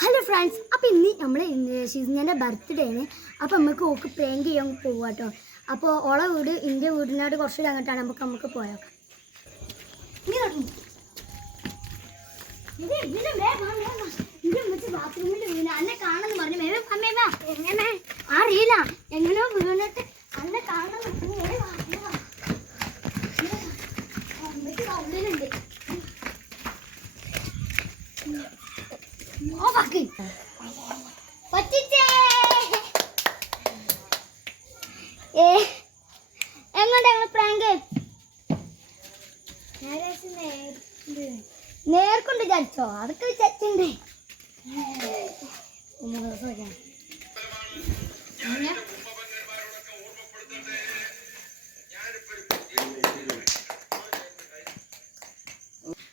Hello friends, അപ്പോൾ ഇന്ന് നമ്മൾ ഷിസ്നയുടെ ബർത്ത്ഡേ ആണ്. അപ്പോൾ നമുക്ക് ഓക്ക് പ്രാങ്ക് ചെയ്യാൻ പോവാം കേട്ടോ. അപ്പോൾ ഓളെ വീട് എൻ്റെ വീടിനോട് കുറച്ച് അങ്ങോട്ടാണ്. നമുക്ക് പോയേക്കാം. ബാത്റൂമിൽ വീണ അന്നെ കാണുന്നു പറഞ്ഞു. എങ്ങനെ അറിയില്ല, എങ്ങനെയോ വീണിട്ട് അന്നെ കാണുന്നു. ഉള്ളിലുണ്ട്. എങ്ങോട്ടാ പ്രാങ്ക്? നേർക്കൊണ്ട് ചാച്ചോ? അതൊക്കെ ചച്ചുണ്ട്.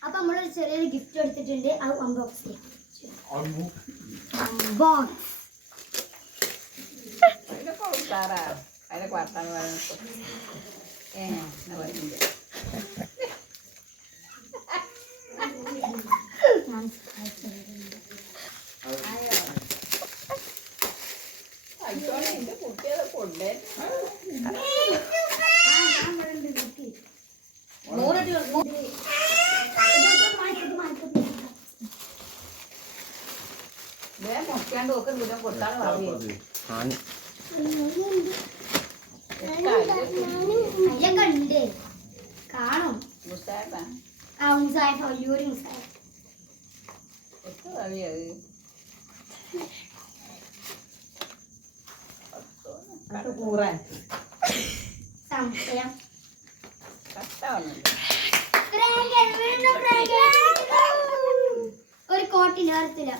അപ്പൊ നമ്മളൊരു ചെറിയൊരു ഗിഫ്റ്റ് എടുത്തിട്ടുണ്ട്. അത് അൺബോക്സ് ചെയ്യാം. കാണും സംശയം. ഒരു കോട്ടിന് വരത്തില്ല.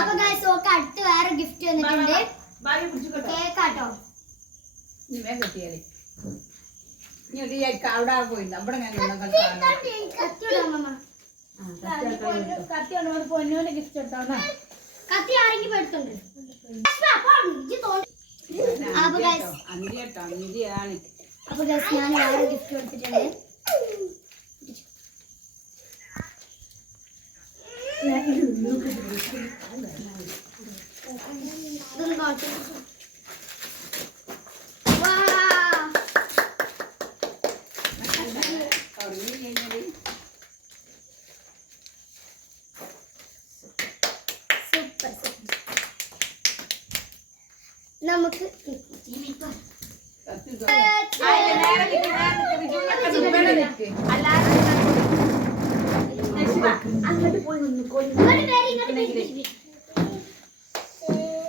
അപ്പൊ ഗൈസ് ഓക്ക് അടുത്ത് വേറെ ഗിഫ്റ്റ് വന്നിട്ടുണ്ട്. കേക്കാട്ടോ. പൊന്നോന്റെ ഗിഫ്റ്റ് എടുത്തോന്നാ. കത്തി ആരെങ്കിലും എടുത്തോണ്ട്. അപ്പൊ ഗൈസ് ഞാൻ വേറെ ഗിഫ്റ്റ് കൊടുത്തിട്ടുണ്ട്. നമുക്ക് അങ്ങോട്ട് പോയി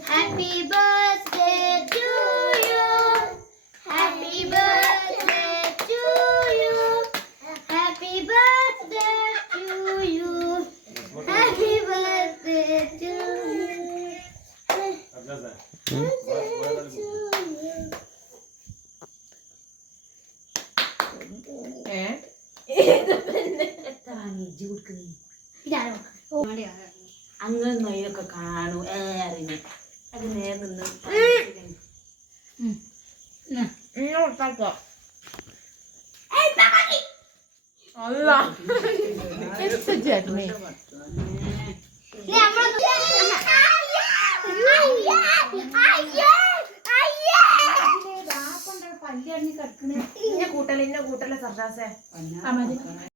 happy birthday to you, happy birthday to you, happy birthday to you, happy birthday to you. അങ്ങനെ നൊയൊക്കെ കാണൂ. അറിഞ്ഞ് അത് നേരെ നിന്ന് ചേട്ടനെ പല്ലി അടിഞ്ഞ് കിടക്കണേ. ഇന്നെ കൂട്ടല സർദാസേ.